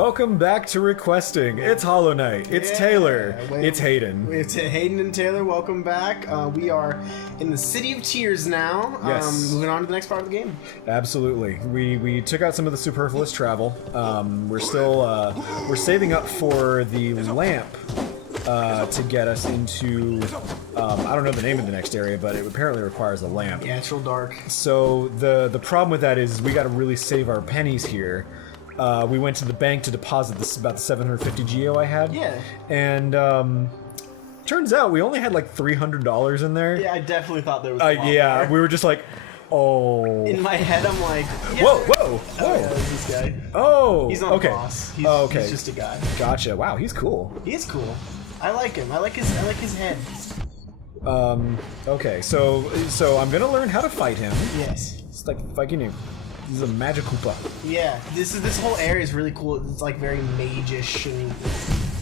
Welcome back to Requesting. It's Hollow Knight. It's Taylor. It's Hayden. It's Hayden and Taylor. Welcome back. We are in the City of Tears now. Yes. Moving on to the next part of the game. Absolutely. We took out some of the superfluous travel. We're saving up for the lamp to get us into. I don't know the name of the next area, but it apparently requires a lamp. Yeah, it's real dark. So the problem with that is we got to really save our pennies here. We went to the bank to deposit about the 750 geo I had. Yeah. And turns out we only had like $300 in there. Yeah, I definitely thought there was a lot yeah, more. we were just like, oh. In my head, I'm like, yeah. Whoa. Oh, yeah, this guy. Oh. He's not okay. a boss. Okay. He's just a guy. Gotcha. Wow, he's cool. He is cool. I like him. I like his head. Okay, so I'm gonna learn how to fight him. Yes. It's like fighting him. He's a magic Koopa. Yeah, this whole area is really cool. It's like very mage-ish and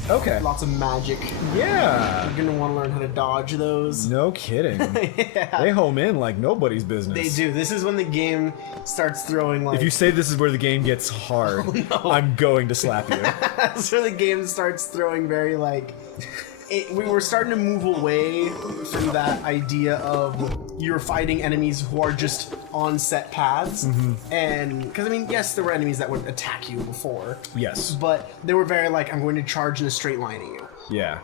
Okay. lots of magic. Yeah. You're gonna want to learn how to dodge those. No kidding. Yeah. They home in like nobody's business. They do. This is when the game starts throwing like. If you say this is where the game gets hard, no. I'm going to slap you. That's where the game starts throwing very like. We were starting to move away from that idea of you're fighting enemies who are just on set paths, and because I mean, yes, there were enemies that would attack you before. Yes. But they were very like, I'm going to charge in a straight line at you. Yeah.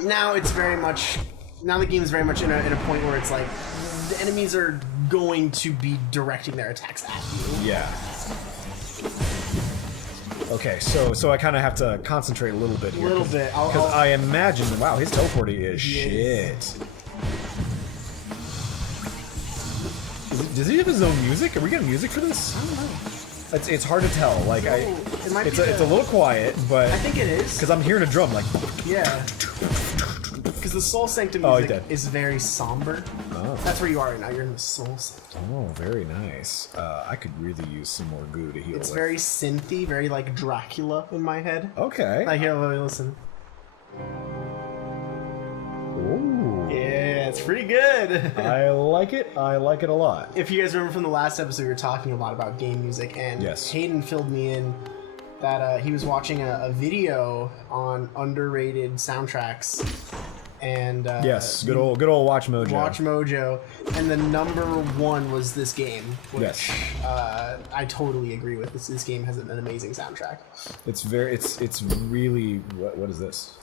Now it's very much. Now the game is very much in a point where it's like the enemies are going to be directing their attacks at you. Yeah. Okay, so I kind of have to concentrate a little bit here. A little bit. Because I imagine, wow, his teleporting is shit. Does he have his own music? Are we getting music for this? I don't know. It's hard to tell. Like it might it's be it's a little quiet, but I think it is. because I'm hearing a drum like. Yeah. Because the Soul Sanctum music is very somber. Oh. That's where you are right now. You're in the Soul Sanctum. Oh, very nice. I could really use some more goo to heal. It's very synthy, very like Dracula in my head. Okay. Like here, listen. Ooh. Yeah, it's pretty good. I like it. I like it a lot. If you guys remember from the last episode, we were talking a lot about game music, and Yes. Hayden filled me in that he was watching a video on underrated soundtracks. And Yes, good old Watch Mojo. Watch Mojo, and the number one was this game, which Yes. I totally agree with. This game has an amazing soundtrack. It's really what is this?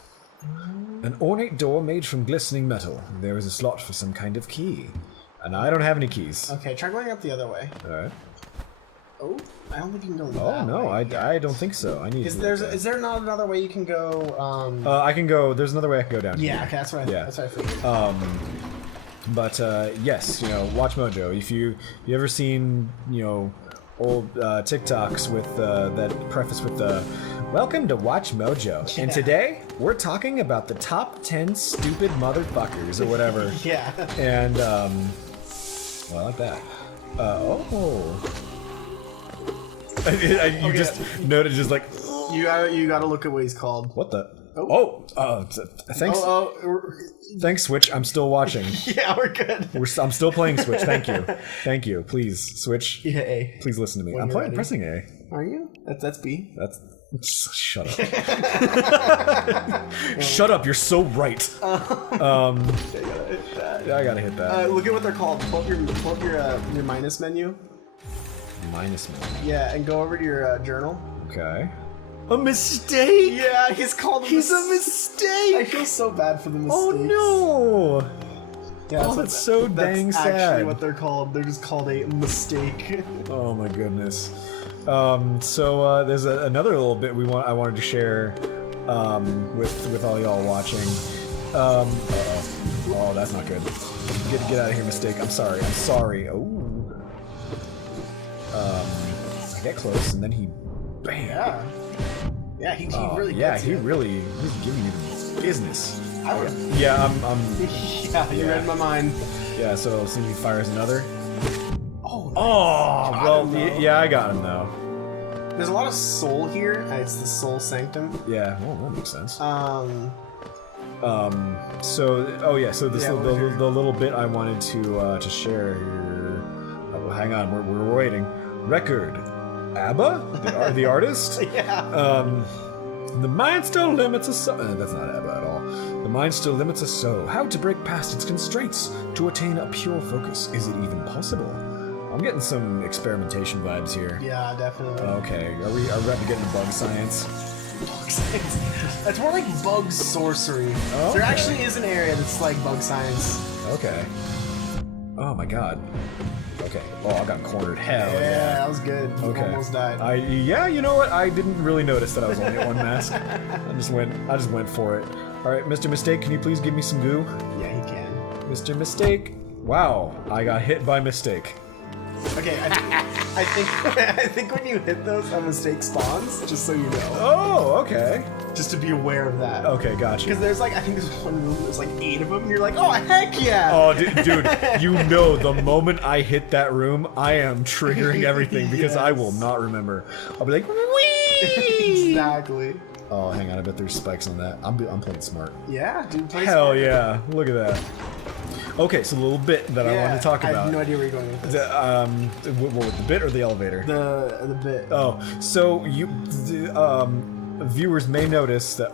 An ornate door made from glistening metal. There is a slot for some kind of key, and I don't have any keys. Okay, try going up the other way. All right. Oh, I don't think you can go. Oh that no, way. I don't think so. I need. Is there not another way you can go? I can go. There's another way I can go down. Yeah, here. okay, that's what I. Yeah. That's what I figured. But yes, Watch Mojo. If you ever seen old TikToks with that preface with the "Welcome to Watch Mojo," and today we're talking about the top 10 stupid motherfuckers or whatever. Yeah. And well, I like that. You just noted just like You gotta look at what he's called. what the thanks. Thanks, Switch. I'm still watching. Yeah, we're good. I'm still playing Switch. Thank you. Please, Switch. Yeah, A. Please listen to me. When I'm you're ready. pressing A. Are you? That's B. That's shut up. Shut up. You're so right. I gotta hit that. Look at what they're called. Pull up your minus menu. Minus me. Yeah, and go over to your journal. Okay. A mistake. Yeah, he's called. He's a mistake. I feel so bad for the mistakes. Oh no. Yeah, That's so dang that's sad. actually what they're called. They're just called a mistake. Oh my goodness. So there's another little bit I wanted to share with all y'all watching. Oh, that's not good. Get out of here, mistake. I'm sorry. Oh. I get close and then he, bam. Yeah, he really. Yeah, gets you. he's giving you the business. Yeah, you read my mind. Yeah. So as soon as he fires another. Oh. Well, yeah, I got him though. There's a lot of soul here. It's the Soul Sanctum. Yeah, well, that makes sense. So the little bit I wanted to share here. Oh, hang on, we're waiting. Record. ABBA, the artist. Yeah. The mind still limits us so. That's not ABBA at all. The mind still limits us so. How to break past its constraints to attain a pure focus? Is it even possible? I'm getting some experimentation vibes here. Yeah, definitely. Okay, are we about to get into bug science? Bug science. That's more like bug sorcery. Okay. There actually is an area that's like bug science. Okay. Oh my god. Okay. Oh, I got cornered. Hell Yeah, yeah. that was good. You Okay. almost died. Yeah, you know what? I didn't really notice that I was only at one mask. I just went for it. All right, Mr. Mistake, can you please give me some goo? Yeah, he can. Mr. Mistake. Wow, I got hit by mistake. Okay, I think when you hit those, a mistake spawns. Just so you know. Oh, okay. Just to be aware of that. Okay, gotcha. Because there's like, I think there's one room, there's like 8 of them, and you're like, oh, heck yeah! Oh, dude, you know the moment I hit that room, I am triggering everything because I will not remember. I'll be like, wee! Exactly. Oh, hang on, I bet there's spikes on that. I'm playing smart. Yeah, dude, play Hell smart. yeah, look at that. Okay, so a little bit that I wanted to talk about. I have no idea where you're going with this. The bit or the elevator? The bit. Oh, so viewers may notice that.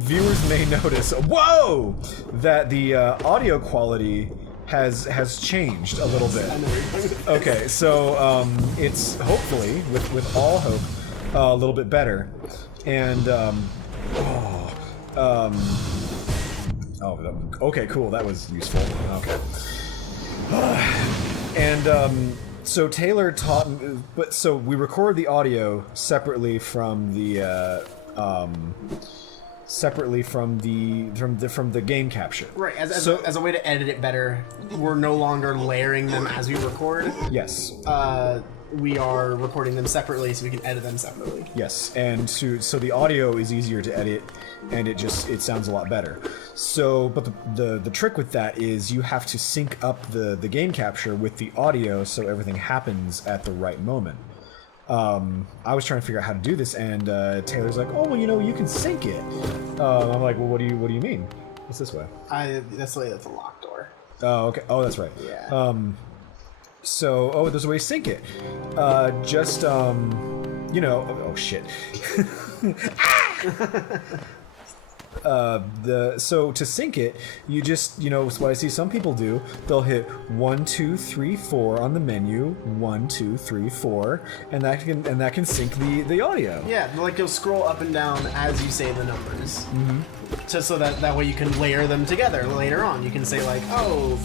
Viewers may notice. Whoa! That the audio quality has changed a little bit. I know where you're going with this. Okay, so it's hopefully with all hope a little bit better, and okay, cool. That was useful. Okay. And so Taylor taught me, but so we record the audio separately from the game capture. Right, as a way to edit it better, we're no longer layering them as we record. Yes. We are recording them separately so we can edit them separately. Yes, and so the audio is easier to edit, and it sounds a lot better. So, but the trick with that is you have to sync up the game capture with the audio so everything happens at the right moment. I was trying to figure out how to do this, and Taylor's like, "Oh, well, you can sync it." I'm like, "Well, what do you mean? It's this way." That's a locked door. Oh, okay. Oh, that's right. Yeah. So, there's a way to sync it. Oh shit. So to sync it, you just, what I see some people do, they'll hit 1, 2, 3, 4 on the menu, 1, 2, 3, 4, and that can sync the audio. Yeah, like you'll scroll up and down as you say the numbers. Mm-hmm. So that way you can layer them together later on. You can say like, oh,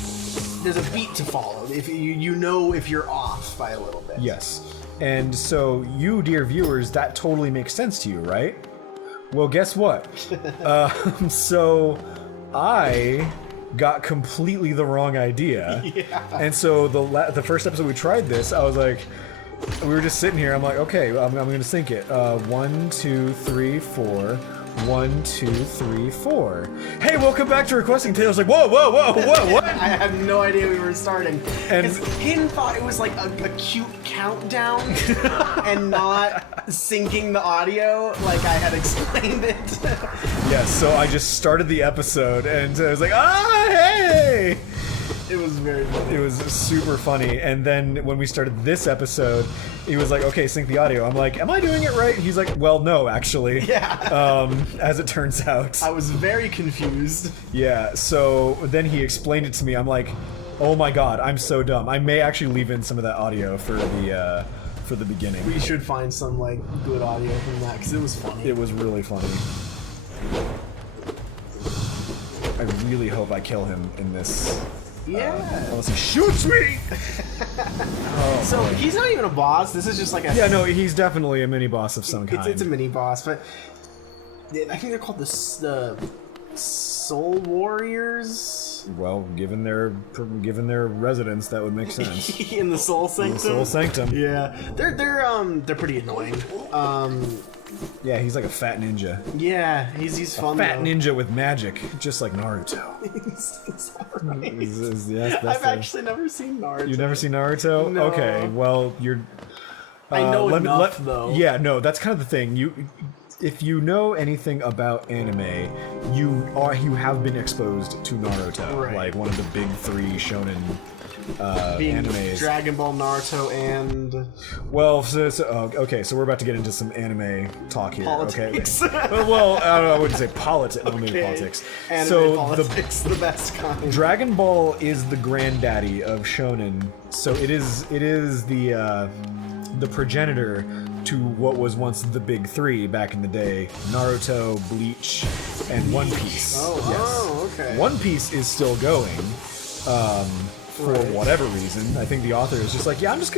there's a beat to follow. If if you're off by a little bit. Yes. And so you, dear viewers, that totally makes sense to you, right? Well, guess what? So I got completely the wrong idea. Yeah. And so the first episode we tried this, I was like, we were just sitting here. I'm like, okay, I'm going to sync it. 1, 2, 3, 4. 1, 2, 3, 4. Hey, welcome back to Requesting. Taylor's like, whoa, what? I had no idea we were starting. And Because Hayden thought it was like a cute countdown and not syncing the audio like I had explained it. Yes, so I just started the episode and I was like, hey! It was very funny. It was super funny. And then when we started this episode, he was like, okay, sync the audio. I'm like, am I doing it right? He's like, well, no, actually. Yeah. As it turns out. I was very confused. Yeah, so then he explained it to me. I'm like, oh my god, I'm so dumb. I may actually leave in some of that audio for the beginning. We should find some like good audio from that because it was funny. It was really funny. I really hope I kill him in this. Yeah. Unless he shoots me! So he's not even a boss. This is just like a. Yeah, no, he's definitely a mini boss of some kind. It's a mini boss, but I think they're called the Soul Warriors. Well, given their residence, that would make sense. In the Soul Sanctum. The Soul Sanctum. Yeah, they're pretty annoying. Yeah, he's like a fat ninja. Yeah, he's fun. Fat though. ninja with magic, just like Naruto. Is that right? Yes, I've actually never seen Naruto. You've never seen Naruto? No. Okay, well, you're. I know enough though. Yeah, no, that's kind of the thing. if you know anything about anime, you have been exposed to Naruto, Right. like one of the big 3 shonen Being animes. Dragon Ball, Naruto, and Well, okay, so we're about to get into some anime talk here. politics. Okay. Well, I don't know, I wouldn't say politics. No, maybe politics. Anime So politics, the best kind. Dragon Ball is the granddaddy of shonen, so it is the progenitor to what was once the big 3 back in the day: Naruto, Bleach, and One Piece. Oh, okay. One Piece is still going. For whatever reason, I think the author is just like, yeah, I'm just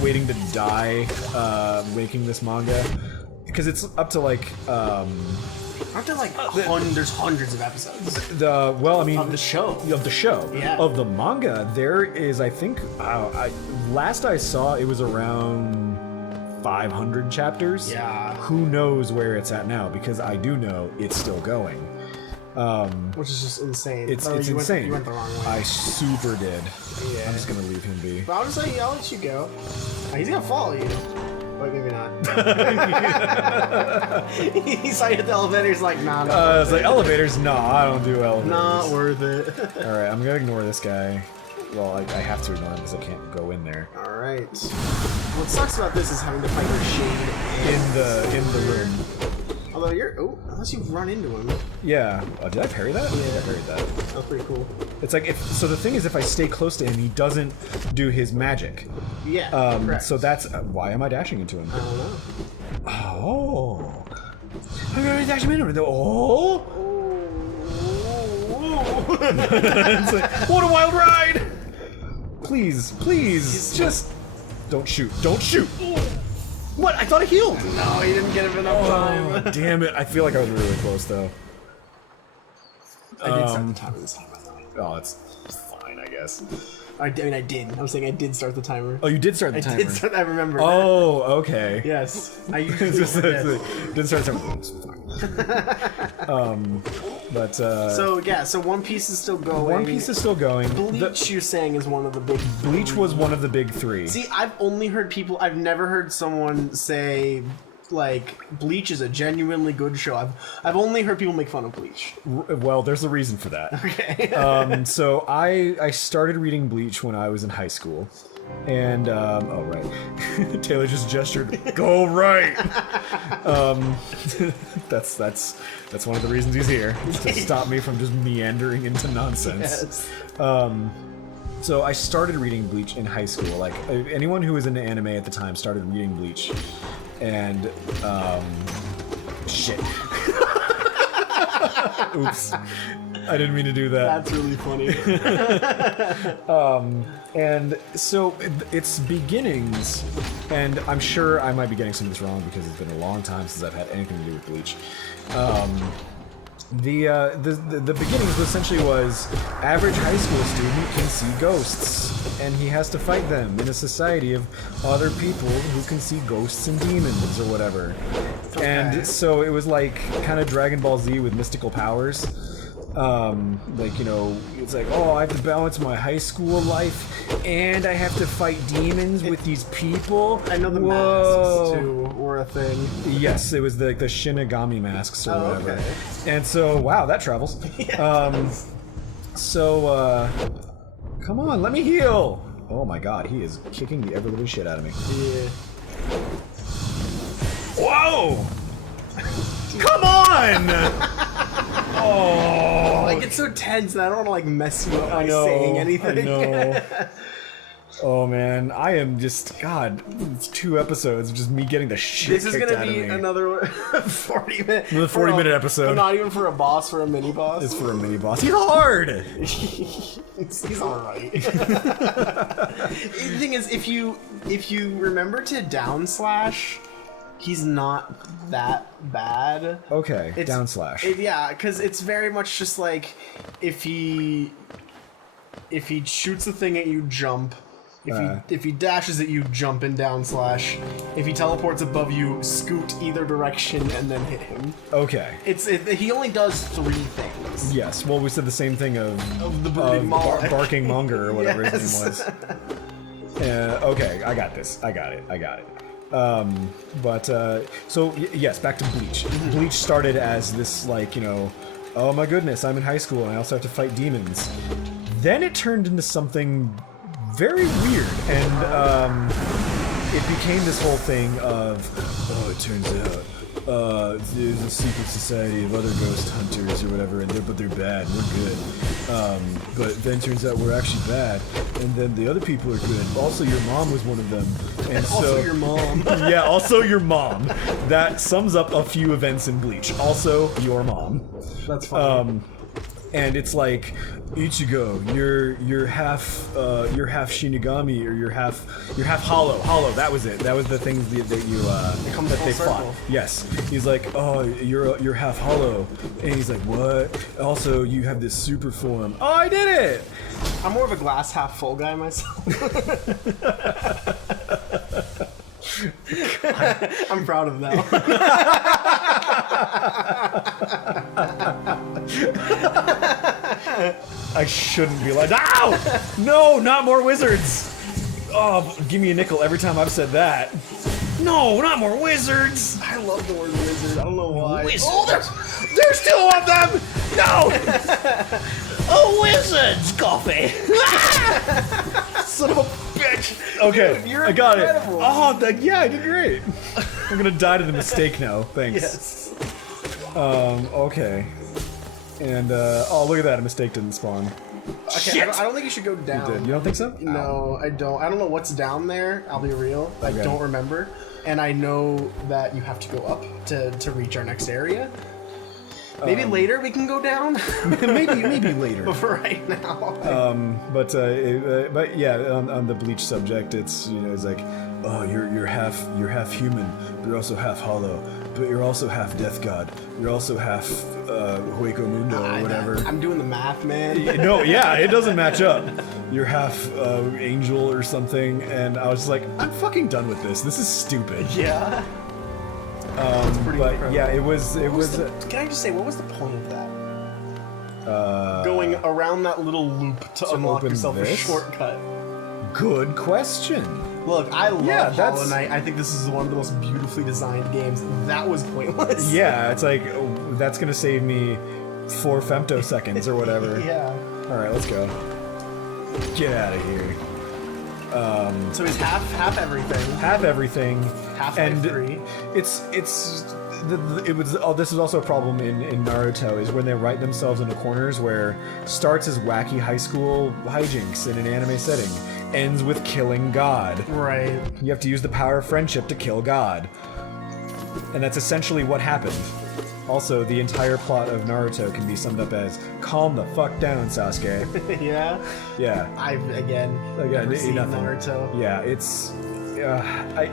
waiting to die, making this manga, because it's up to like, Aren't there like there's hundreds of episodes of the show? Of the show, Yeah. Of the manga, there is, I think, last I saw, it was around 500 chapters. Yeah. Who knows where it's at now? Because I do know it's still going. Which is just insane. It's you insane. You went the wrong way. I super did. Yeah. I'm just gonna leave him be. But I'll just I'll let you go. He's gonna follow you. But maybe not. He saw you at the elevator. He's like, nah. I was like, elevators? No, I don't do elevators. Not worth it. All right, I'm gonna ignore this guy. Well, I have to ignore him because I can't go in there. All right. What sucks about this is having to fight your shade In the room. Although unless you run into him. Yeah. Oh, did I parry that? Yeah. I parried that. That's pretty cool. It's like so the thing is, if I stay close to him, he doesn't do his magic. Yeah. Correct. So that's why am I dashing into him? I don't know. Oh. I'm gonna dash him into him. Oh. It's like, what a wild ride! Please, just don't shoot. Don't shoot. What? I thought I healed. No, he didn't get him enough time. Damn it! I feel like I was really close though. I did start the timer this time, I thought. Oh, it's fine, I guess. I did. I was saying I did start the timer. Oh, you did start the timer. I did start. I remember. Oh, okay. Yes. I It's usually just, yes. didn't start the timer. It's fine. But So One Piece is still going. One Piece is still going. Bleach, you're saying, is one of the big. Bleach was one of the big 3. See, I've only heard people. I've never heard someone say like Bleach is a genuinely good show. I've only heard people make fun of Bleach. Well, there's a reason for that. Okay. So I started reading Bleach when I was in high school, and oh right, Taylor just gestured, go right. That's one of the reasons he's here, to stop me from just meandering into nonsense. Yes. So I started reading Bleach in high school. Like anyone who was into anime at the time started reading Bleach, and shit. Oops. I didn't mean to do that. That's really funny. And so its beginnings, and I'm sure I might be getting some of this wrong because it's been a long time since I've had anything to do with Bleach. The beginnings essentially was average high school student can see ghosts, and he has to fight them in a society of other people who can see ghosts and demons or whatever. Okay. And so it was like kind of Dragon Ball Z with mystical powers. Like, you know, it's like, oh, I have to balance my high school life, and I have to fight demons with these people. I know the Whoa. masks too were a thing. Yes, it was the Shinigami masks or whatever. Okay. And so, wow, that travels. Yes. Come on, let me heal. Oh my god, he is kicking the ever-living shit out of me. Yeah. Whoa! Come on! Oh, I get so tense and I don't want to like mess you up by I know, saying anything. I know. Oh man, I am just it's 2 episodes of just me getting the shit This is kicked gonna out of be me. another 40-minute. Another 40-minute episode. Not even for a boss, for a mini boss. It's for a mini boss. He's hard. He's all right. The thing is, if you remember to down slash, he's not that bad. Okay, down slash. Yeah, because it's very much just like if he shoots the thing at you, jump. If he dashes at you, jump and down slash. If he teleports above you, scoot either direction and then hit him. Okay. He only does 3 things. Yes. Well, we said the same thing of the brooding Moloch. Barking Monger or whatever his Yes. name was. Okay, I got this. I got it. Yes, back to Bleach. Bleach started as this, like, oh my goodness, I'm in high school and I also have to fight demons. Then it turned into something very weird, and it became this whole thing of, oh, it turns out there's a secret society of other ghost hunters or whatever, but they're bad. We're good. But then turns out we're actually bad, and then the other people are good. Also, your mom was one of them, and Also your mom. yeah, also your mom. That sums up a few events in Bleach. Also, your mom. That's funny. And it's like, Ichigo, you're half Shinigami, or you're half Hollow. Hollow, that was it. That was the things that they fought. Yes. He's like, oh, you're half Hollow, and he's like, what? Also, you have this super form. Oh, I did it. I'm more of a glass half full guy myself. I'm proud of that. I shouldn't be like, ow! No, not more wizards! Oh, give me a nickel every time I've said that. No, not more wizards! I love the word wizard. I don't know why. Wizards. Oh, there's two of them! No! Oh, wizards! Coffee! Son of a bitch! Okay, Dude, you're I got incredible. it. Oh, yeah, I did great. I'm gonna die to the mistake now. Thanks. Yes. Okay. And, oh, look at that. A mistake didn't spawn. Okay, Shit! I don't think you should go down. You don't think so? No, I don't. I don't know what's down there. I'll be real. I Okay. don't remember. And I know that you have to go up to reach our next area. Maybe later we can go down. maybe later. But for right now. But yeah, on the Bleach subject, it's it's like, oh, you're half human, but you're also half hollow, but you're also half death god, you're also half Hueco Mundo or whatever. I'm doing the math, man. No, yeah, it doesn't match up. You're half angel or something, and I was just like, I'm fucking done with this. This is stupid. Yeah. Pretty But incredible. yeah, it was. Can I just say, what was the point of that? Going around that little loop to unlock open yourself a this? shortcut. Good question. Look, I love Yeah, Hollow that's- Knight. I think this is one of the most beautifully designed games. That was pointless. Yeah, it's like, that's gonna save me 4 femtoseconds or whatever. Yeah. All right, let's go. Get out of here. So he's half everything. Have everything. Half and by 3. This is also a problem in Naruto, is when they write themselves into corners where starts as wacky high school hijinks in an anime setting, ends with killing God. Right. You have to use the power of friendship to kill God. And that's essentially what happened. Also, the entire plot of Naruto can be summed up as, calm the fuck down, Sasuke. Yeah. Yeah. I've never seen nothing. Naruto. Yeah, it's...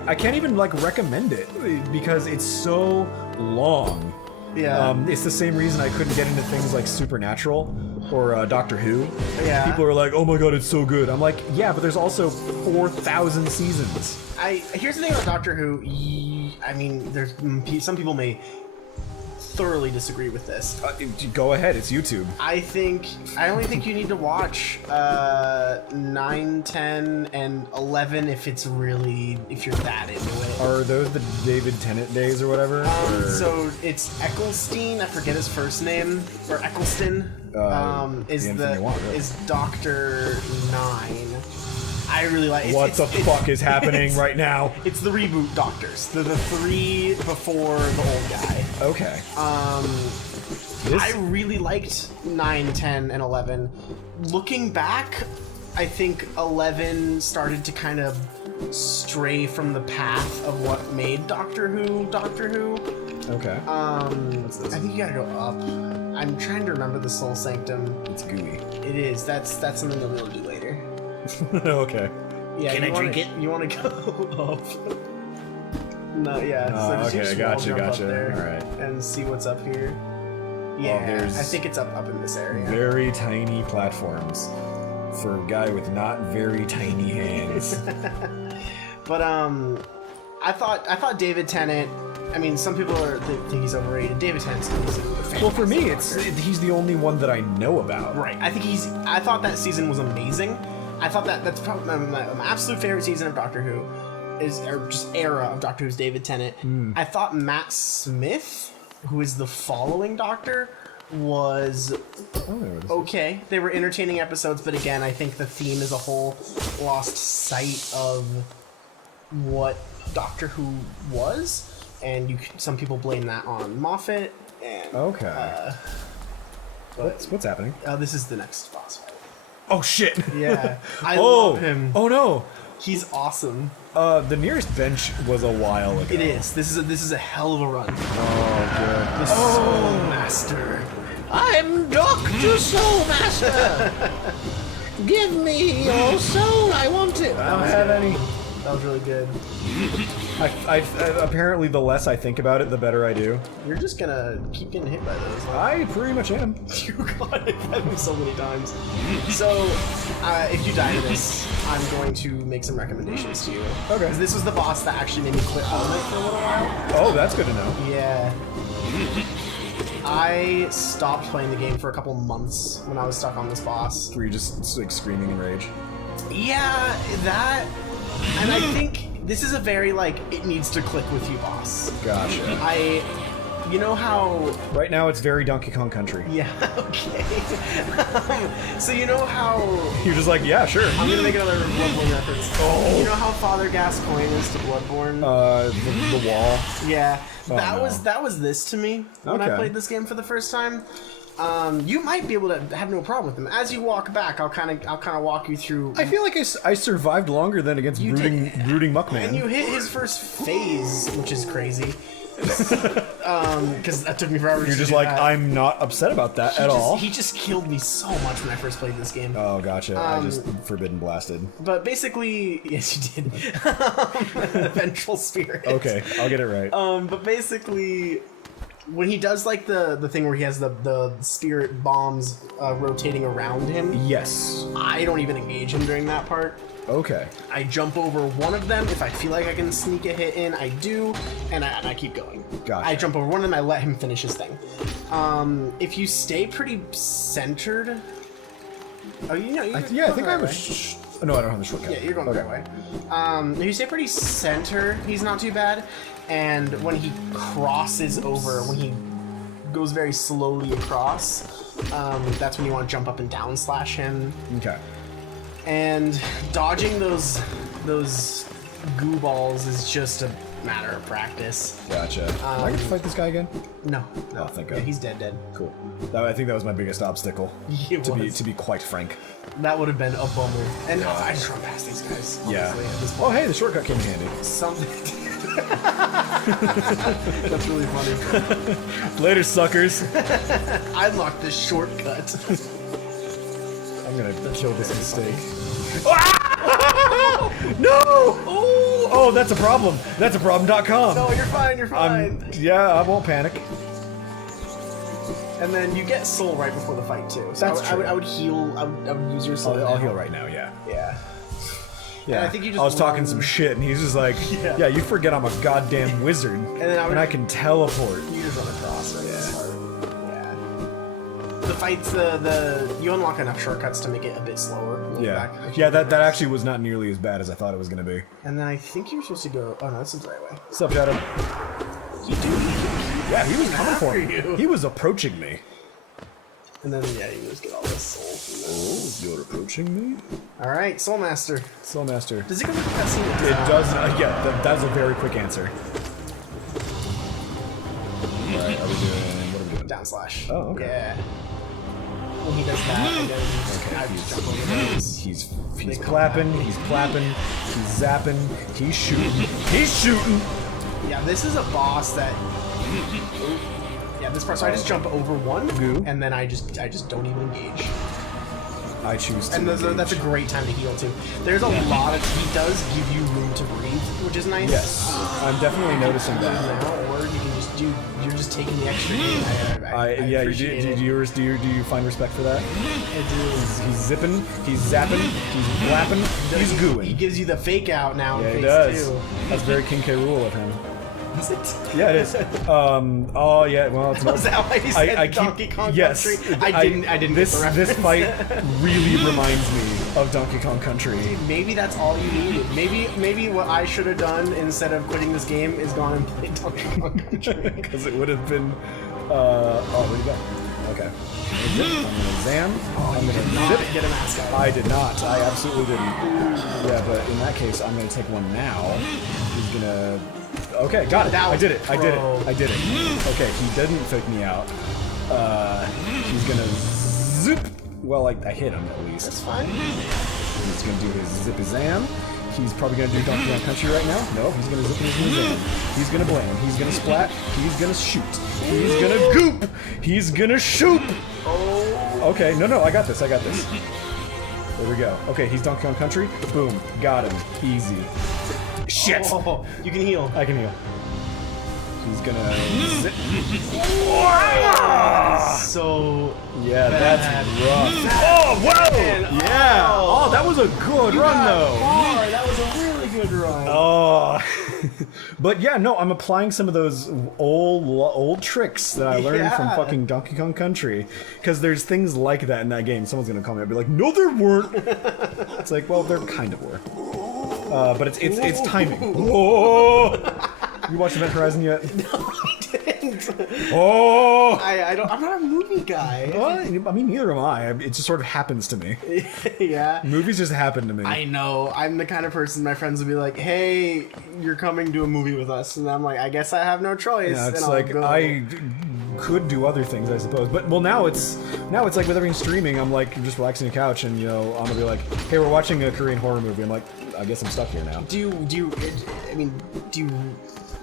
I can't even, recommend it, because it's so long. Yeah. It's the same reason I couldn't get into things like Supernatural or Doctor Who. Yeah. People are like, oh my god, it's so good. I'm like, yeah, but there's also 4,000 seasons. Here's the thing about Doctor Who. I mean, there's some people may thoroughly disagree with this. Go ahead, it's YouTube. I only think you need to watch 9, 10, and 11 if you're that into it. Are those the David Tennant days or whatever? Or- So it's Eccleston. I forget his first name, or Eccleston. Is Anthony Wong, really. is Doctor 9. I really like. What the fuck is happening right now? It's the reboot Doctors. The 3 before the old guy. Okay. I really liked 9, 10, and 11. Looking back, I think 11 started to kind of stray from the path of what made Doctor Who Doctor Who. Okay. I think you gotta go up. I'm trying to remember the Soul Sanctum. It's gooey. It is. That's something that we'll do later. Okay. Yeah. Can I drink it? You want to go up? No. Yeah. Oh, just okay, wall gotcha, jump up gotcha. there Alright. And see what's up here. Yeah. there's- I think it's up in this area. Very tiny platforms for a guy with not very tiny hands. But I thought David Tennant. I mean, some people think he's overrated. David Tennant's a fantastic Well, for me, actor. he's the only one that I know about. Right. I thought that season was amazing. I thought that's probably my absolute favorite season of Doctor Who or just era of Doctor Who's David Tennant. I thought Matt Smith, who is the following Doctor, was okay. They were entertaining episodes, but again, I think the theme as a whole lost sight of what Doctor Who was, and some people blame that on Moffat. And, What's happening? This is the next boss fight. Oh shit! Yeah, I love him. Oh no! He's awesome. The nearest bench was a while ago. It is. This is a hell of a run. Oh good. The Soul Master. I'm Dr. Soul Master. Give me your soul. I want it. I don't have any. That was really good. I apparently the less I think about it, the better I do. You're just gonna keep getting hit by those. Huh? I pretty much am. You got hit by them so many times. So, if you die to this, I'm going to make some recommendations to you. Okay. Because this was the boss that actually made me quit Hallownest for a little while. Oh, that's good to know. Yeah. I stopped playing the game for a couple months when I was stuck on this boss. Were you just like screaming in rage? Yeah, that. And I think this is a very, like, it needs to click with you boss. Gotcha. You know how... Right now it's very Donkey Kong Country. Yeah, okay. So you know how... You're just like, yeah, sure. I'm gonna make another Bloodborne reference. Oh. You know how Father Gascoigne is to Bloodborne? The wall. Yeah. Oh, that was this to me when I Okay. played this game for the first time. You might be able to have no problem with them. As you walk back, I'll kind of walk you through. I feel like I survived longer than against brooding Muckman. And you hit his first phase, which is crazy. Because that took me forever. You're just like, I'm not upset about that at all. He just killed me so much when I first played this game. Oh, gotcha. I just forbidden blasted. But basically, yes, you did. Vengeful Spirit. Okay, I'll get it right. But basically, when he does like the thing where he has the spirit bombs rotating around him, Yes. I don't even engage him during that part. Okay. I jump over one of them. If I feel like I can sneak a hit in, I do, and I keep going. Gotcha. I jump over one of them, I let him finish his thing. If you stay pretty centered... Oh, you know... I think I was... No, I don't have the shortcut. Yeah, you're going the right way. If you stay pretty centered, he's not too bad. And when he crosses over, when he goes very slowly across, that's when you want to jump up and down slash him. Okay. And dodging those goo balls is just a matter of practice. Gotcha. Am I going to fight this guy again? No. Oh, thank Yeah, God. he's dead. Cool. I think that was my biggest obstacle. It to was. be quite frank. That would have been a bummer. And I just run past these guys. Yeah. Honestly, at this Oh, point. hey, the shortcut came in handy. Something. That's really funny. Later, suckers. I unlocked this shortcut. I'm gonna kill this mistake. No! Oh, that's a problem. That's a problem.com. No, you're fine. You're fine. Yeah, I won't panic. And then you get soul right before the fight too. So That's true. I would heal. I would use your soul. I'll heal right now. Yeah. Yeah. Yeah. And I think you just was talking run- some shit, and he's just like, Yeah. "Yeah, you forget I'm a goddamn wizard, then I would- and I can teleport." You just run across. Right? Yeah. The fights. You unlock enough shortcuts to make it a bit slower. Like Yeah. back- Yeah. That actually was not nearly as bad as I thought it was gonna be. And then I think you're supposed to go. Oh no, this is the right way. What's up, Shadow? Yeah, he was coming for me. After you. He was approaching me. And then you just get all this soul. Oh, you're approaching me? All right, Soul Master. Soul Master. Does it come with a cutscene? It does. Yeah, that's a very quick answer. Alright, what are we doing? Down slash. Oh, okay. Yeah. When he does that, and then I just jump over those. He's clapping, he's clapping, he's zapping, he's shooting, he's shooting! Yeah, this is a boss that. Yeah, this part. So I just jump over one, Goo. and then I just don't even engage. I choose to And engage. that's a great time to heal too. There's a lot of. He does give you room to breathe, which is nice. Yes, I'm definitely noticing that. Now, or you can just do. You're just taking the extra hit. I Yeah, appreciate it. do you find respect for that? I do. He's zipping, he's zapping, he's blapping, he's He gooing. gives you the fake out now Yeah, in he phase does. 2. That's very King K. Rool of him. Is it? Yeah, it is. Oh yeah. Well, it's not. Was that why you said Donkey Kong Country? I didn't. This get the reference. this fight really reminds me of Donkey Kong Country. Maybe that's all you needed. Maybe what I should have done instead of quitting this game is gone and played Donkey Kong Country. Because it would have been. Oh, where'd he go? Okay. I'm gonna zam. I'm gonna zip. Get a mascot. I did not. I absolutely didn't. Yeah, but in that case, I'm gonna take one now. He's gonna. Okay, got it. I did it. I did it. I did it. Okay, he didn't fake me out. He's gonna zip. Well, I hit him at least. That's fine. He's gonna do his zippy zam. He's probably gonna do Donkey Kong Country right now. No, he's gonna zip and he's gonna zam. He's gonna blam. He's gonna splat. He's gonna shoot. He's gonna goop. He's gonna shoot. Oh. Okay, no, I got this. I got this. There we go. Okay, he's Donkey Kong Country. Boom, got him. Easy. Shit. Oh, you can heal. I can heal. He's gonna zip. So. Yeah, that's rough. Oh, whoa! Yeah. Oh, that was a good run, though. That was a really good run. Oh. But yeah, no, I'm applying some of those old tricks that I learned from fucking Donkey Kong Country. Because there's things like that in that game. Someone's gonna call me and be like, no, there weren't. It's like, well, there kind of were. But it's timing. Whoa! You watched Event Horizon yet? No, I didn't. Oh! I'm not a movie guy. Well, I mean, neither am I. It just sort of happens to me. Yeah. Movies just happen to me. I know. I'm the kind of person my friends would be like, "Hey, you're coming to a movie with us," and I'm like, "I guess I have no choice." Yeah, it's and like I could do other things, I suppose. But now it's like with everything streaming, I'm like just relaxing on the couch, and I'm gonna be like, "Hey, we're watching a Korean horror movie." I'm like, I guess I'm stuck here now.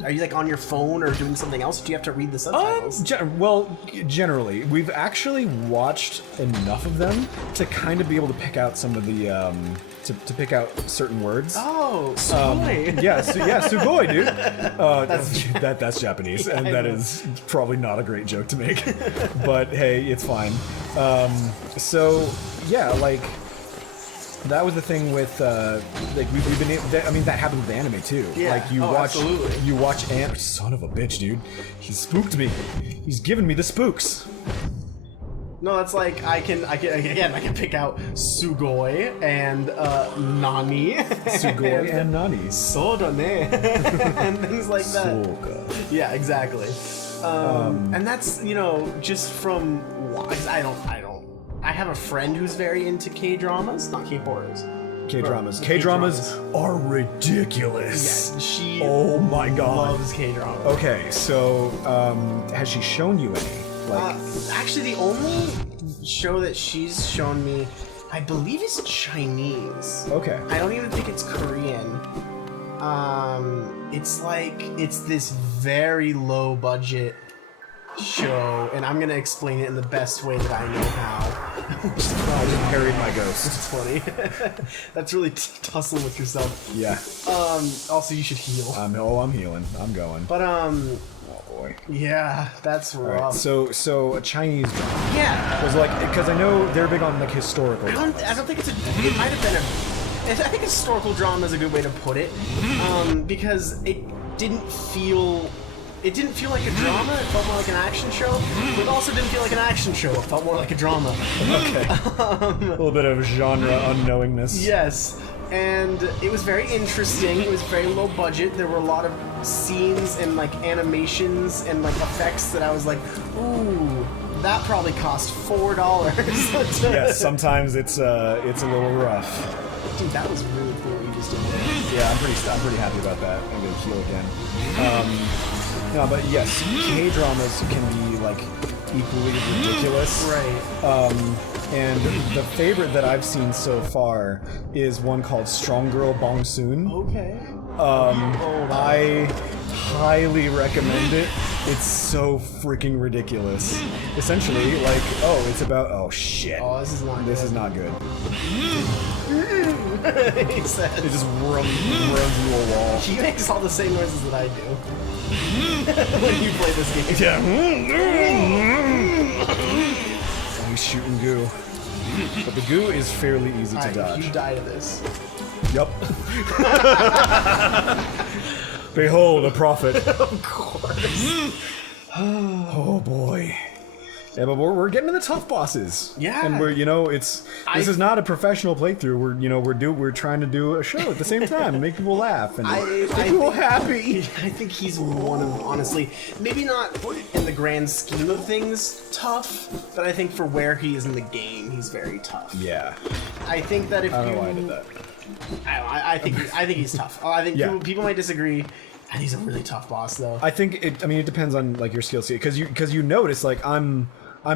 Are you like on your phone or doing something else? Or do you have to read the subtitles? Generally, we've actually watched enough of them to kind of be able to pick out some of the to pick out certain words. Oh, sugoi. Sugoi, dude. That's Japanese, and that is probably not a great joke to make. But hey, it's fine. So yeah, like. That was the thing with we've been that happened with anime too. Yeah. Like you watch son of a bitch, dude. He spooked me. He's giving me the spooks. No, that's like I can pick out sugoi and nani. Sugoi and nani. Sodane. And things like that. Soka. Yeah, exactly. And that's just from I have a friend who's very into K-dramas, not K-horrors. K-dramas. K-dramas are ridiculous. Yeah, she oh my god. loves K-dramas. Okay, so has she shown you any? Actually, the only show that she's shown me, I believe, is Chinese. Okay. I don't even think it's Korean. It's this very low budget show, and I'm gonna explain it in the best way that I know how. I just parried my ghost. It's funny. That's really tussling with yourself. Yeah. Also, you should heal. I'm healing. I'm going. But oh boy. Yeah, that's rough. Right, so a Chinese drama. Yeah. Was like, because I know they're big on like historical. I don't think it might have been I think historical drama is a good way to put it, because it didn't feel like a drama. It felt more like an action show. But it also didn't feel like an action show. It felt more like a drama. Okay. A little bit of genre unknowingness. Yes. And it was very interesting. It was very low budget. There were a lot of scenes and like animations and like effects that I was like, ooh, that probably cost $4. Yes, sometimes it's a little rough. Dude, that was really cool what you just did there. Yeah, I'm pretty happy about that. I'm gonna heal again. No, but yes, K-dramas can be like equally ridiculous. Right. And the favorite that I've seen so far is one called Strong Girl Bong Soon. Okay. I highly recommend it. It's so freaking ridiculous. Essentially, like, it's about shit. Oh, this is not good. This is not good. He said. It just runs into a wall. He makes all the same noises that I do when you play this game. Yeah. He's shooting goo. But the goo is fairly easy to dodge. You die to this. Yup. Behold, a prophet. Of course. Oh boy. Yeah, but we're getting to the tough bosses. Yeah. And we're, this is not a professional playthrough. We're trying to do a show at the same time and make people laugh and make people happy. I think he's one of, honestly, maybe not in the grand scheme of things tough, but I think for where he is in the game, he's very tough. Yeah. I think that if I don't know why I did that. I think he's tough. I think Yeah. people might disagree. And he's a really tough boss, though. I think it depends on like your skill set because you notice like I'm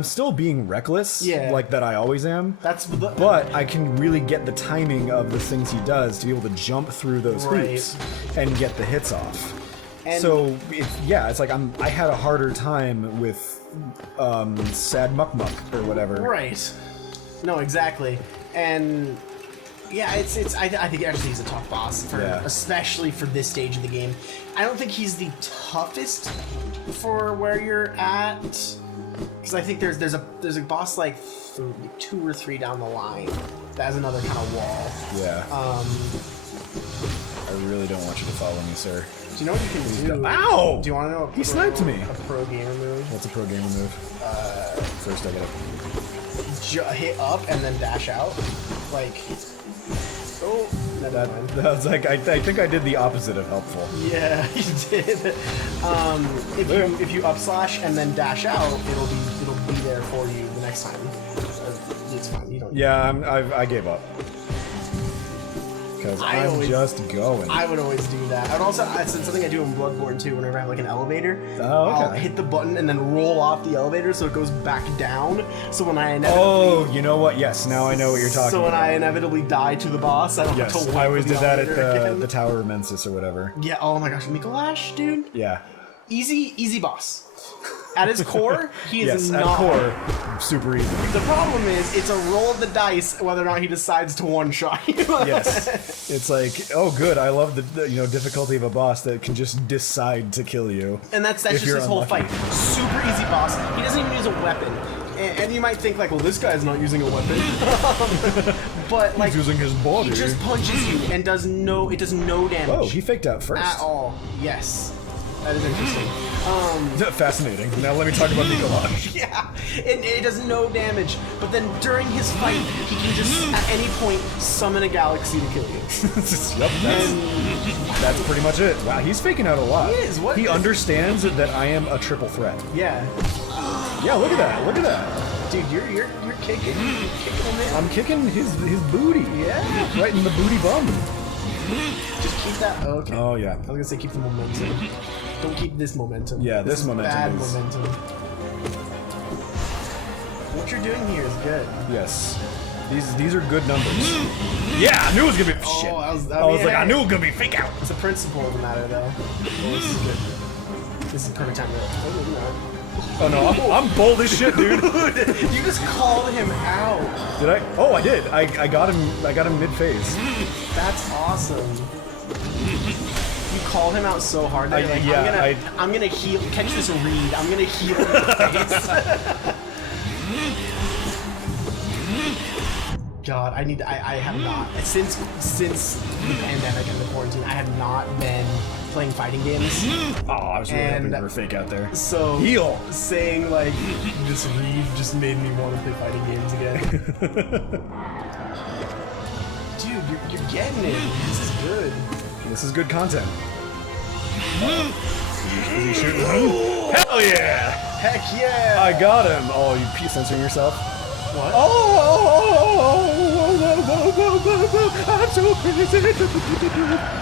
still being reckless, like that I always am. But I can really get the timing of the things he does to be able to jump through those hoops and get the hits off. And so it's like I had a harder time with Sad Muck Muck or whatever. Right. No, exactly. And yeah, I think actually he's a tough boss especially for this stage of the game. I don't think he's the toughest for where you're at, because I think there's a boss like 2 or 3 down the line that has another kind of wall. Yeah. I really don't want you to follow me, sir. Do you know what you can do? Ow! Do you want to know? He sniped me. A pro gamer move. What's a pro gamer move? First I gotta hit up and then dash out, like. Oh, never mind. That was like I think I did the opposite of helpful. Yeah, you did. If you up slash and then dash out, it'll be there for you the next time. It's fine. You don't. Yeah, I gave up. Because I'm just going. I would always do that. I would also, it's something I do in Bloodborne too, whenever I have like an elevator. Oh, okay. I'll hit the button and then roll off the elevator so it goes back down. So when I inevitably... Oh, you know what? Yes, now I know what you're talking about. So when I inevitably die to the boss, I don't have to wait. I always for the did that at elevator the Tower of Mensis or whatever. Yeah, oh my gosh, Mikolash, dude. Yeah. Easy boss. At its core, he is not. At core, super easy. The problem is, it's a roll of the dice whether or not he decides to one-shot you. Yes. It's like, oh good, I love the difficulty of a boss that can just decide to kill you. And that's just his whole fight. Super easy boss. He doesn't even use a weapon. And you might think like, well, this guy's not using a weapon. But like, he's using his body. He just punches you and does no damage. Oh, he faked out first. At all. Yes. That is interesting. Fascinating. Now let me talk about Mikolash. Yeah, it does no damage, but then during his fight, he can just at any point summon a galaxy to kill you. Yep, that's pretty much it. Wow, he's faking out a lot. He is. He understands that I am a triple threat. Yeah. Yeah, look at that. Look at that. Dude, you're kicking. You're kicking him in. I'm kicking his booty. Yeah. Right in the booty bum. Just keep that. Oh, okay. Oh yeah. I was gonna say keep the momentum. Don't keep this momentum. Yeah, this momentum bad is... momentum. What you're doing here is good. Yes. These are good numbers. Yeah, I knew it was gonna be shit. I was like, I knew it was gonna be fake out. It's a principle of the matter, though. Well, this is good. This is perfect time to. Oh no, I'm bold as shit, dude. You just called him out. Did I? Oh, I did. I got him mid-phase. That's awesome. You called him out so hard that you're like, I'm gonna heal. Catch this read. I'm gonna heal in the face. God, I have not since the pandemic and the quarantine. I have not been playing fighting games. Oh, I was really hoping for a fake out there. So heal. Saying like this read just made me want to play fighting games again. Dude, you're getting it. This is good. This is good content. Is he shooting me? Hell yeah! Heck yeah! I got him. Oh, you censoring yourself? What? I'm so crazy.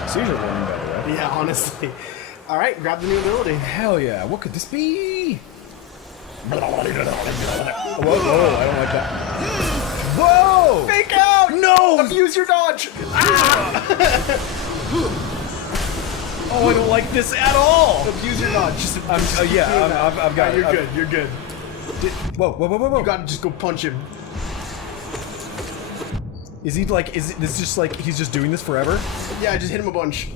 Seizure warning, by the way. Yeah, honestly. All right, grab the new ability. Hell yeah! What could this be? Whoa, I don't like that. Whoa! Fake out! No! Abuse your dodge! Ah! Oh, I don't like this at all. Abuse your dodge. Just I've got it. You're good. You're good. Whoa! You gotta just go punch him. Is he like? Is this just like he's just doing this forever? Yeah, just hit him a bunch.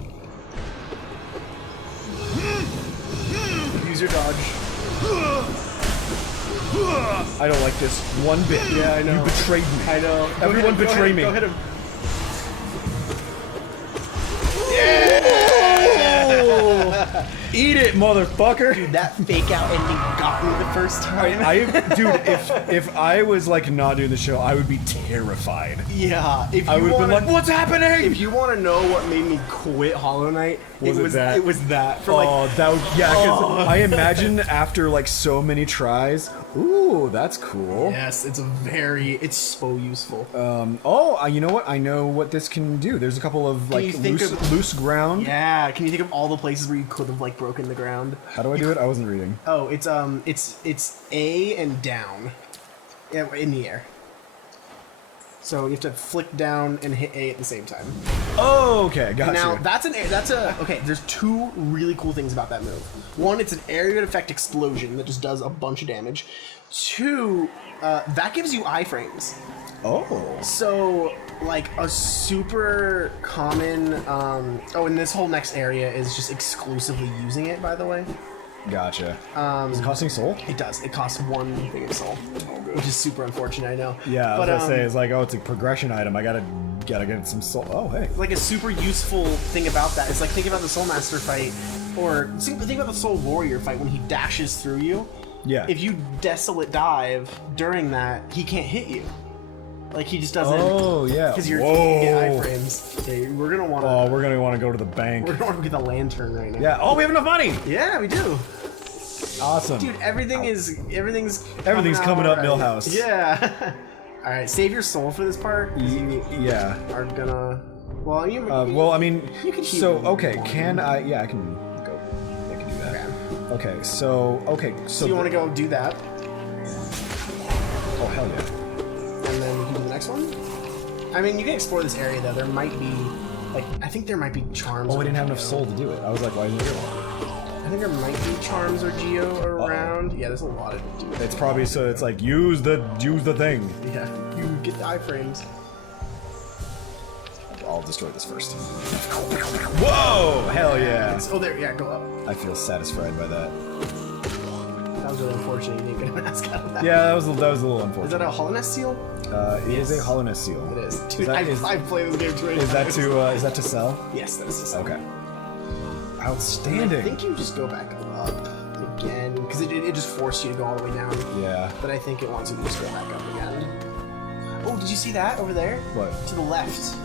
Use your dodge. I don't like this one bit. Yeah, I know. You betrayed me. I know. Everyone betray me. Go hit him. Yeah! Eat it, motherfucker. Dude, that fake out ending got me the first time. Dude, if I was like not doing the show, I would be terrified. Yeah, if you I would have been wanna- like, "What's happening?" If you want to know what made me quit Hollow Knight, Was it that? It was that. For That was, yeah. 'Cause I imagine after like so many tries. Ooh, that's cool. yes, it's so useful. You know what? I know what this can do. There's a couple of Can you like think loose ground. Yeah, can you think of all the places where you could have like broken the ground? How do I do it? I wasn't reading. Oh, it's A and down, yeah, in the air. So you have to flick down and hit A at the same time. Oh, okay, gotcha. Now okay. There's two really cool things about that move. One, it's an area effect explosion that just does a bunch of damage. Two, that gives you iframes. Oh. So like a super common. And this whole next area is just exclusively using it. By the way. Gotcha. Does it cost any soul? It does. It costs one thing of soul, which is super unfortunate. I know. Yeah, I was but gonna say it's like, oh, it's a progression item. I gotta get some soul. Oh, hey. like a super useful thing about that is like think about the Soul Master fight, or think about the Soul Warrior fight when he dashes through you. Yeah. If you desolate dive during that, he can't hit you. Like he just doesn't. Oh yeah. Because you're Whoa. you get iframes. Okay, we're gonna want to. Oh, we're gonna want to go to the bank. We're gonna want to get the lantern right now. Yeah. Oh, we have enough money. Yeah, we do. Awesome. Dude, everything's coming up, right. Millhouse. Yeah. All right, save your soul for this part. 'Cause you Yeah. are gonna. Well, you. Well, I mean, You can keep so it okay. going. Can I? Yeah, I can go. I can do that. Okay. So So you want to go do that, Oh hell yeah. and then we can do the next one. I mean, you can explore this area though. There might be, I think there might be charms. Oh, we or didn't have enough geo. soul to do it. I was like, why isn't it here? I think there might be charms or geo around. Yeah, there's a lot of it. It's probably so. It's like use the thing. Yeah, you get the iframes. I'll destroy this first. Whoa! Hell yeah! Oh, there. Yeah, go up. I feel satisfied by that. That was really unfortunate. You didn't get a mask out of that. Yeah, that was a little Is unfortunate. that a Hallownest seal? It is a Hallownest seal. It is. Dude, that- I've played this game too many Is that times. is that to sell? Yes, that is to sell. Okay. I Outstanding. think you just go back up again because it just forced you to go all the way down. Yeah. But I think it wants you to just go back up again. Oh, did you see that over there? What? To the left.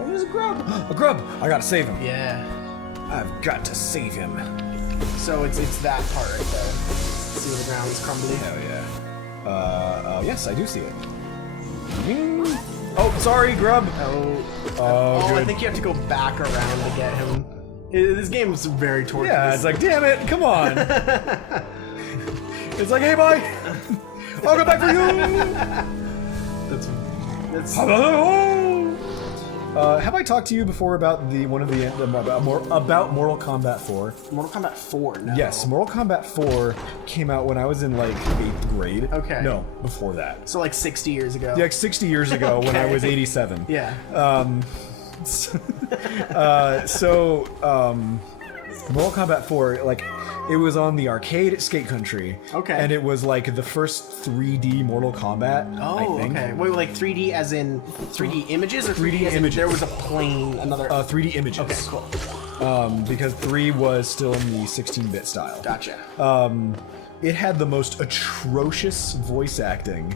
Oh, there's a grub. A grub! I gotta save him. Yeah. I've got to save him. So it's that part right there. See where the ground's crumbly? Hell yeah. Yes, I do see it. Ding. Oh, sorry, grub. Oh, I good. think you have to go back around to get him. This game is very torturous. Yeah, it's like, damn it, come on. It's like, hey, bye. I'll go back for you. That's Have I talked to you before about about Mortal Kombat 4? Mortal Kombat 4. No. Yes, Mortal Kombat 4 came out when I was in like 8th grade. Okay. No, before that. So like 60 years ago. Yeah, like 60 years ago when I was 87. Yeah. Mortal Kombat 4, like, it was on the arcade at Skate Country. Okay. And it was like the first 3D Mortal Kombat. I Oh, think. okay. Wait, like 3D as in 3D images or 3D, 3D as in images. there was a plane, another. 3D images. Okay, cool. Because 3 was still in the 16-bit style. Gotcha. It had the most atrocious voice acting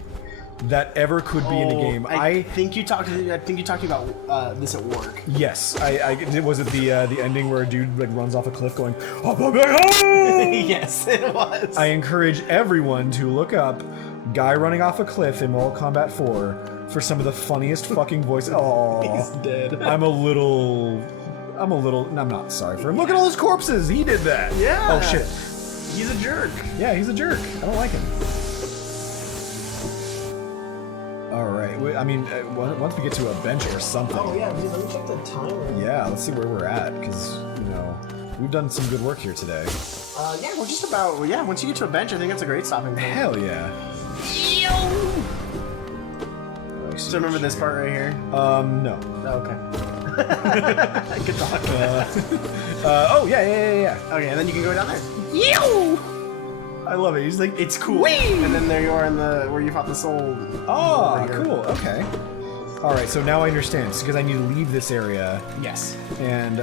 that ever could be in a game. I think you talked about this at work. Yes, was it the ending where a dude like runs off a cliff going, Yes, it was. I encourage everyone to look up guy running off a cliff in Mortal Kombat 4 for some of the funniest fucking voices. Oh, He's dead. I'm not sorry for him. Look at all his corpses. He did that. Yeah. Oh shit. He's a jerk. Yeah, he's a jerk. I don't like him. All right. I mean, once we get to a bench or something. Oh yeah, dude, let me check the timer. Yeah, let's see where we're at, because, we've done some good work here today. Yeah, we're just about. Well, yeah, once you get to a bench, I think that's a great stopping point. Hell yeah. So remember this part right here? No. Oh, okay. Good talk. Oh, yeah. Okay, and then you can go down there. I love it. He's like, It's cool. And then there you are in where you fought the soul. oh, warrior. cool. Okay. All right, so now I understand. It's because I need to leave this area, Yes. and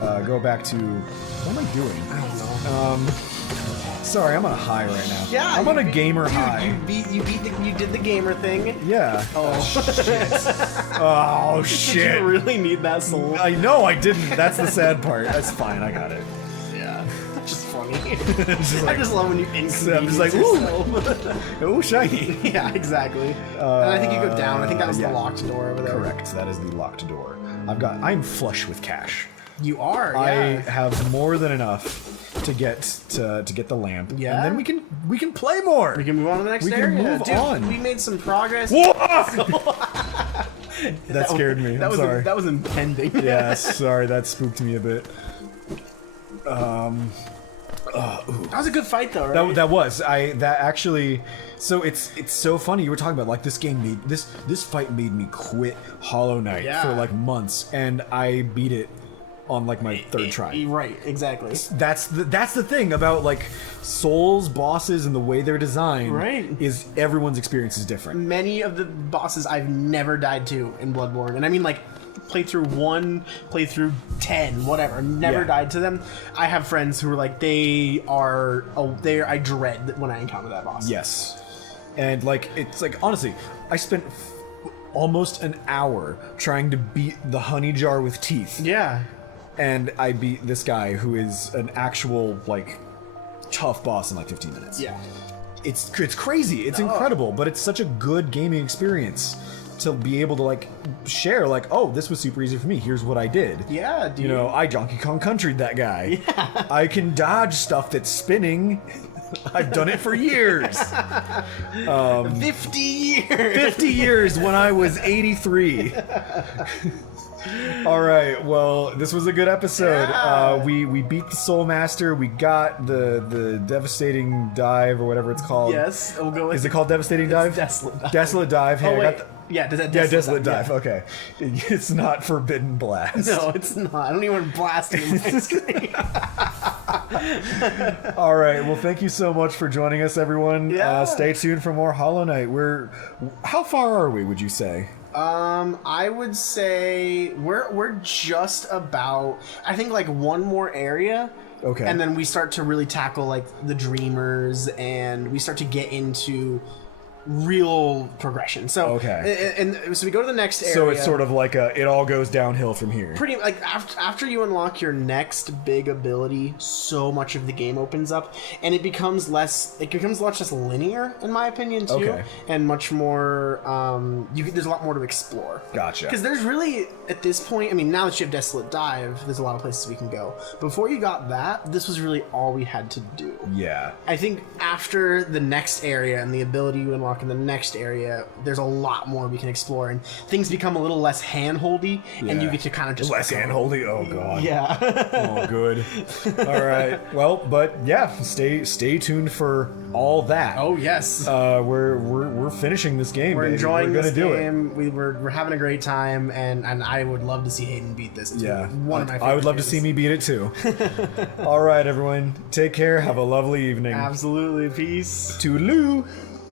go back to what am I doing? I don't know. Sorry, I'm on a high right now. Yeah, I'm on a gamer high. You did the gamer thing. Yeah. Oh shit! Oh Did shit. you really need that soul? I know I didn't. That's the sad part. That's fine. I got it. Yeah, just funny. Just I like, just love when you I'm inconvenience just like, yourself. oh, shiny. Yeah, exactly. And I think you go down. I think that was yeah. the locked door over there. Correct. That is the locked door. I'm flush with cash. You are. I Yeah. have more than enough to get the lamp. Yeah? And then we can play more. We can move on to the next We can area. move Dude, on. We made some progress. Whoa! That scared me. That I'm was sorry. that was impending. Yeah, sorry. That spooked me a bit. That was a good fight though, right? That was that actually. So it's so funny you were talking about like this game made this fight made me quit Hollow Knight Yeah. for like months, and I beat it on like my third try. Right, exactly. That's the thing about like Souls bosses and the way they're designed. Right. Is everyone's experience is different. Many of the bosses I've never died to in Bloodborne, and I mean like playthrough 1, playthrough 10, whatever, never Yeah. died to them. I have friends who are like I dread when I encounter that boss. Yes. And like it's like honestly, I spent almost an hour trying to beat the honey jar with teeth. Yeah. And I beat this guy who is an actual like tough boss in like 15 minutes. Yeah. It's crazy. It's incredible, but it's such a good gaming experience to be able to like share like, oh, this was super easy for me. Here's what I did. Yeah, dude. You know, I Donkey Kong Country'd that guy. Yeah. I can dodge stuff that's spinning. I've done it for years. 50 years. 50 years when I was 83. All right, well, this was a good episode. Yeah. We beat the Soul Master. We got the devastating dive or whatever it's called. Yes, we'll go with Is it called devastating dive? Desolate Dive. Desolate dive. Hey, Oh, I wait. got Yeah, does that yeah, desolate dive. Yeah. Okay, it's not forbidden blast. No, it's not. I don't even want to blast it in my screen. All right. Well, thank you so much for joining us, everyone. Yeah. Stay tuned for more Hollow Knight. How far are we? Would you say? I would say we're just about. I think like one more area. Okay. And then we start to really tackle like the dreamers, and we start to get into real progression. So Okay. and so we go to the next area. So it's sort of like it all goes downhill from here. pretty like after you unlock your next big ability, so much of the game opens up, and it becomes much less linear in my opinion too, Okay. and much more there's a lot more to explore. Gotcha. Because there's really at this point, I mean, now that you have Desolate Dive, there's a lot of places we can go. Before you got that, this was really all we had to do. Yeah. I think after the next area and the ability you unlock in the next area, there's a lot more we can explore, and things become a little less hand-holdy, and you Yeah. get to kind of just Less hand-holdy? Oh, God. Yeah. Oh, good. All right. Well, but yeah, stay tuned for all that. Oh yes. We're finishing this game. We're baby. enjoying We're this gonna do game. We're having a great time, and I would love to see Hayden beat this. It's Yeah. one of my favorite I would love to games. see me beat it too. All right, everyone. Take care. Have a lovely evening. Absolutely. Peace. Toodaloo.